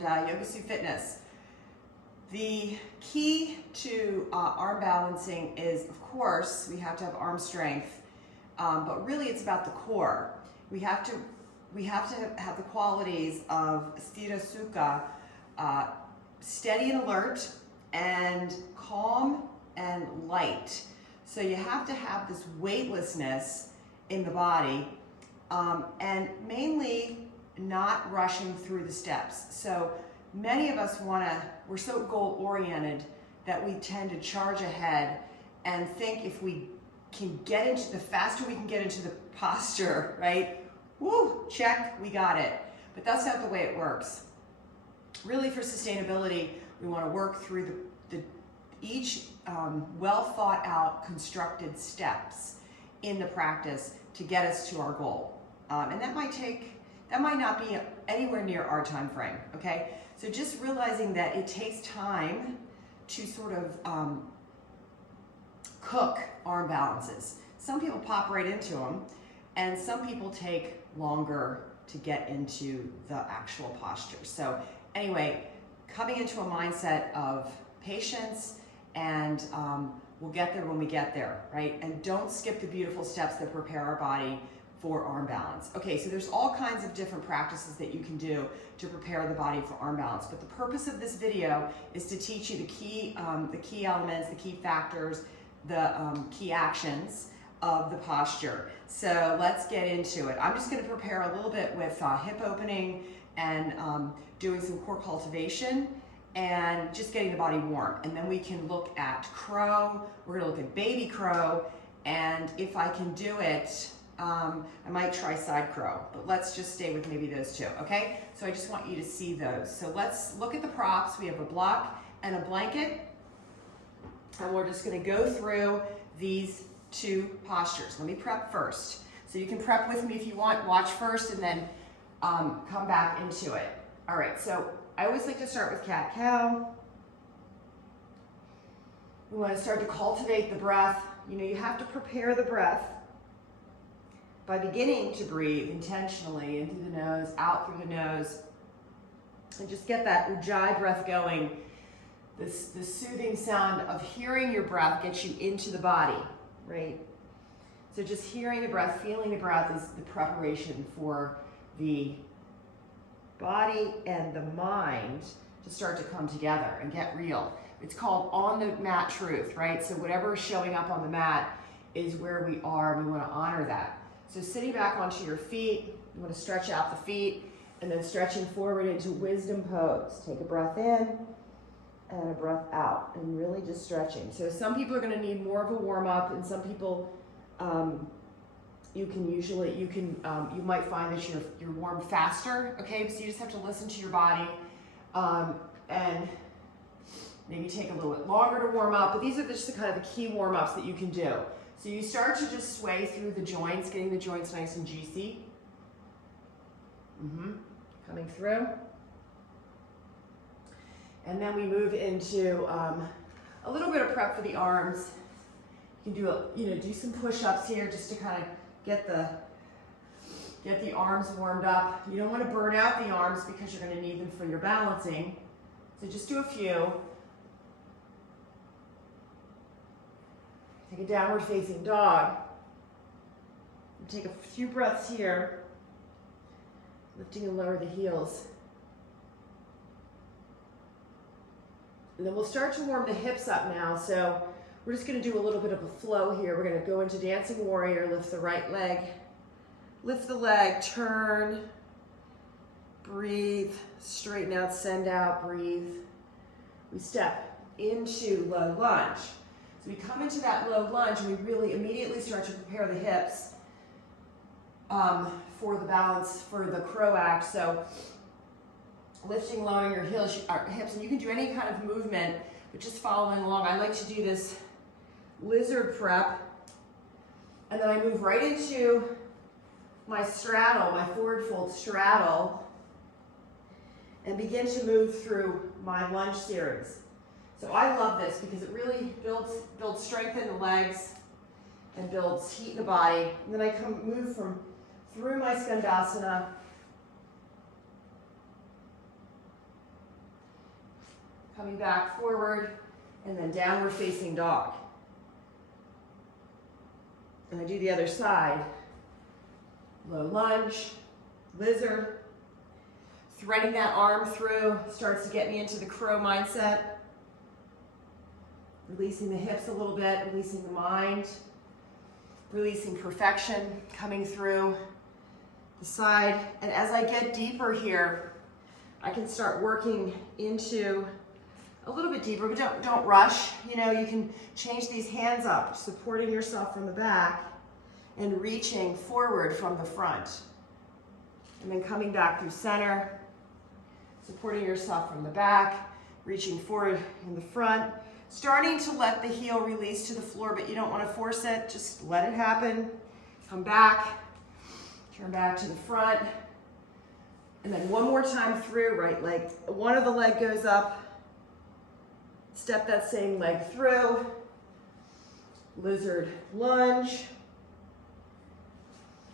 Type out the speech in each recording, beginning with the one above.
and Yoga Suit Fitness. The key to arm balancing is, of course, we have to have arm strength, but really it's about the core. We have to have the qualities of Sthira Sukha, steady and alert, and calm and light. So you have to have this weightlessness in the body, and mainly not rushing through the steps. So many of us we're so goal-oriented that we tend to charge ahead and think if we can the faster we can get into the posture, right? Woo, check, we got it. But that's not the way it works. Really, for sustainability, we want to work through each well thought out, constructed steps in the practice to get us to our goal. And that might not be anywhere near our time frame, okay? So just realizing that it takes time to sort of cook arm balances. Some people pop right into them, and some people take longer to get into the actual posture. So anyway, coming into a mindset of patience, and we'll get there when we get there, right? And don't skip the beautiful steps that prepare our body for arm balance. Okay, so there's all kinds of different practices that you can do to prepare the body for arm balance, but the purpose of this video is to teach you the key elements, the key factors, the key actions of the posture. So let's get into it. I'm just going to prepare a little bit with hip opening and doing some core cultivation and just getting the body warm. And then we can look at crow, we're going to look at baby crow, and if I can do it, I might try side crow, but let's just stay with maybe those two, okay? So I just want you to see those. So let's look at the props. We have a block and a blanket, and we're just going to go through these two postures. Let me prep first. So you can prep with me if you want, watch first, and then come back into it. All right, so I always like to start with cat-cow. We want to start to cultivate the breath. You know, you have to prepare the breath by beginning to breathe intentionally in through the nose, out through the nose, and just get that ujjayi breath going. The soothing sound of hearing your breath gets you into the body, right? So just hearing the breath, feeling the breath is the preparation for the body and the mind to start to come together and get real. It's called on the mat truth, right? So whatever is showing up on the mat is where we are, and we want to honor that. So sitting back onto your feet, you want to stretch out the feet, and then stretching forward into wisdom pose. Take a breath in and a breath out, and really just stretching. So some people are going to need more of a warm up, and some people you might find that you're warm faster. Okay, so you just have to listen to your body, and maybe take a little bit longer to warm up. But these are just the kind of the key warm ups that you can do. So you start to just sway through the joints, getting the joints nice and juicy. Coming through. And then we move into a little bit of prep for the arms. You can do some push-ups here just to kind of get the arms warmed up. You don't want to burn out the arms because you're going to need them for your balancing. So just do a few. Take a downward facing dog. And take a few breaths here, lifting and lower the heels. And then we'll start to warm the hips up now. So we're just going to do a little bit of a flow here. We're going to go into dancing warrior, lift the right leg, lift the leg, turn, breathe, straighten out, send out, breathe. We step into low lunge. So we come into that low lunge and we really immediately start to prepare the hips for the balance, for the crow act. So lifting, lowering your hips, and you can do any kind of movement, but just following along. I like to do this lizard prep, and then I move right into my straddle, my forward fold straddle, and begin to move through my lunge series. So I love this because it really builds strength in the legs and builds heat in the body. And then I move through my skandasana Coming back forward, and then downward facing dog. And I do the other side. Low lunge, lizard. Threading that arm through starts to get me into the crow mindset. Releasing the hips a little bit, releasing the mind, releasing perfection, coming through the side. And as I get deeper here, I can start working into a little bit deeper, but don't rush. You know, you can change these hands up, supporting yourself from the back and reaching forward from the front. And then coming back through center, supporting yourself from the back, reaching forward in the front, starting to let the heel release to the floor, but you don't want to force it, just let it happen. Come back, turn back to the front, and then one more time through, right leg, one of the leg goes up, step that same leg through, lizard lunge,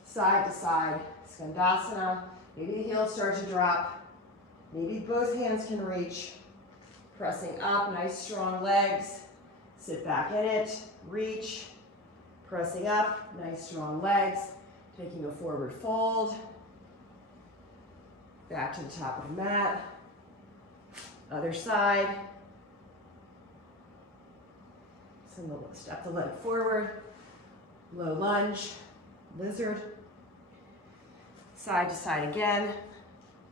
side to side, Skandasana. Maybe the heels start to drop, maybe both hands can reach, pressing up, nice strong legs, sit back in it, reach, pressing up, nice strong legs, taking a forward fold, back to the top of the mat, other side, step the leg forward, low lunge, lizard, side to side again,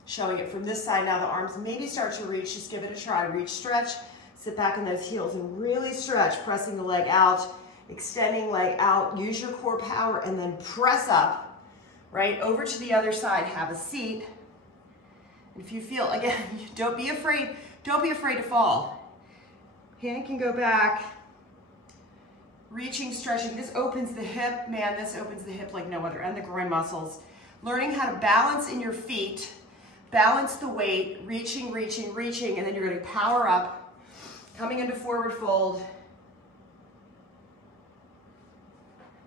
showing it from this side. Now the arms maybe start to reach, just give it a try. Reach, stretch, sit back in those heels and really stretch, pressing the leg out, extending leg out, use your core power, and then press up, right, over to the other side, have a seat. And if you feel, again, don't be afraid to fall. Hand can go back, reaching, stretching. This opens the hip, man, this opens the hip like no other, and the groin muscles. Learning how to balance in your feet, balance the weight, reaching, reaching, reaching, and then you're going to power up, coming into forward fold.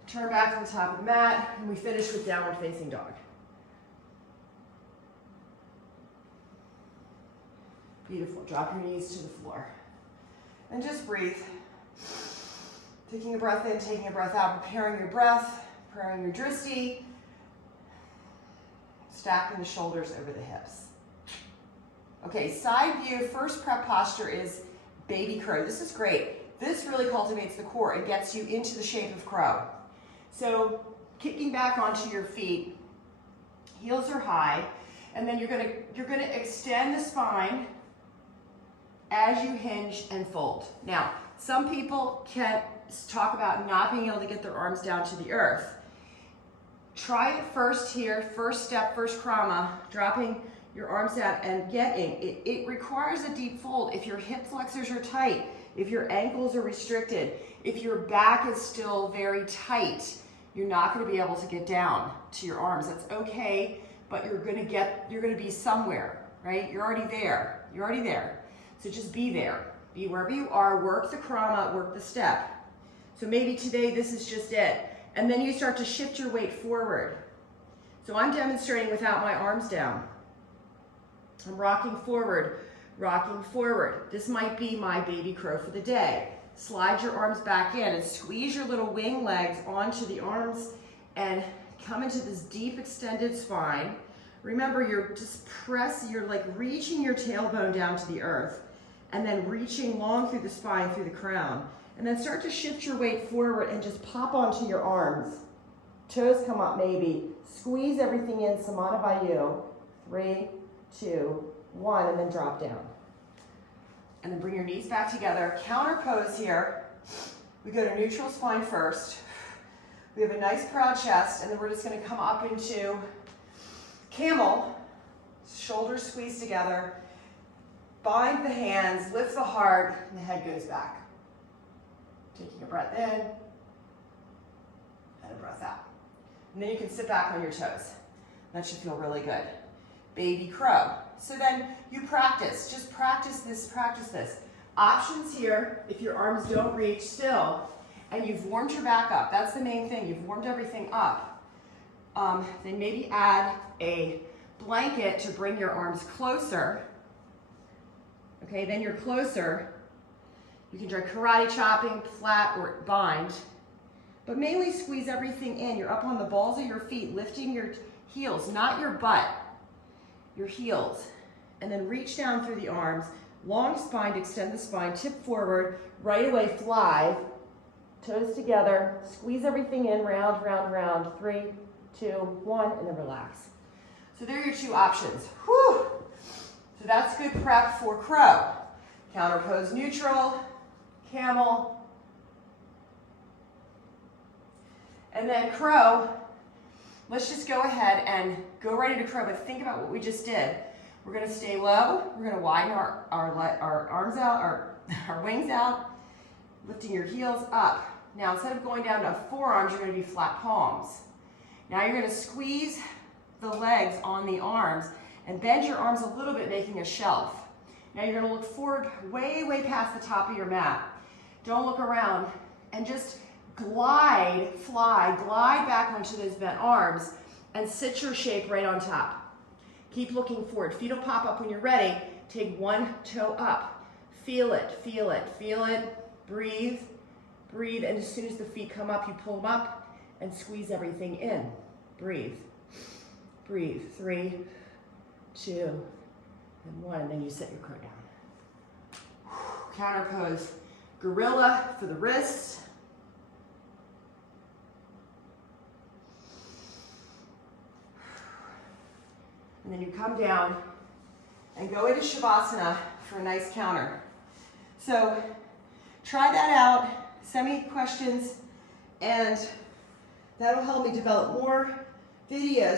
Turn back to the top of the mat, and we finish with downward facing dog. Beautiful. Drop your knees to the floor. And just breathe. Taking a breath in, taking a breath out, preparing your breath, preparing your drishti, stacking the shoulders over the hips. Okay, side view, first prep posture is baby crow. This is great. This really cultivates the core and gets you into the shape of crow. So kicking back onto your feet, heels are high, and then you're gonna extend the spine as you hinge and fold. Now, some people can talk about not being able to get their arms down to the earth. Try it first here, first step, first krama, dropping your arms down and getting. It requires a deep fold. If your hip flexors are tight, if your ankles are restricted, if your back is still very tight, you're not going to be able to get down to your arms. That's okay, but you're going to be somewhere, right? You're already there. You're already there. So just be there. Be wherever you are, work the krama, work the step. So maybe today this is just it. And then you start to shift your weight forward. So I'm demonstrating without my arms down. I'm rocking forward, rocking forward. This might be my baby crow for the day. Slide your arms back in and squeeze your little wing legs onto the arms and come into this deep extended spine. Remember, you're like reaching your tailbone down to the earth and then reaching long through the spine, through the crown. And then start to shift your weight forward and just pop onto your arms. Toes come up maybe. Squeeze everything in, Samana Vayu. 3, 2, 1, and then drop down. And then bring your knees back together. Counter pose here. We go to neutral spine first. We have a nice proud chest, and then we're just gonna come up into camel. Shoulders squeeze together. Bind the hands, lift the heart, and the head goes back. Taking a breath in, and a breath out. And then you can sit back on your toes. That should feel really good. Baby crow. So then you practice, just practice this, practice this. Options here, if your arms don't reach still, and you've warmed your back up, that's the main thing, you've warmed everything up. Then maybe add a blanket to bring your arms closer. Okay, then you're closer. You can try karate chopping, flat, or bind. But mainly squeeze everything in. You're up on the balls of your feet, lifting your heels, not your butt, your heels. And then reach down through the arms. Long spine, extend the spine, tip forward, right away fly. Toes together, squeeze everything in, round, round, round. 3, 2, 1, and then relax. So there are your two options. Whew. So that's good prep for crow. Counter pose neutral, camel, and then crow. Let's just go ahead and go right into crow, but think about what we just did. We're gonna stay low, we're gonna widen our arms out, our wings out, lifting your heels up. Now instead of going down to forearms, you're gonna do flat palms. Now you're gonna squeeze the legs on the arms and bend your arms a little bit, making a shelf. Now you're gonna look forward way, way past the top of your mat. Don't look around and just glide, fly, glide back onto those bent arms and sit your shape right on top. Keep looking forward. Feet will pop up when you're ready. Take one toe up. Feel it, feel it, feel it. Breathe, breathe, and as soon as the feet come up, you pull them up and squeeze everything in. Breathe, breathe. 3, 2, and 1, and then you set your crow down. Counter pose, gorilla for the wrists. And then you come down and go into Shavasana for a nice counter. So try that out, send me questions, and that'll help me develop more videos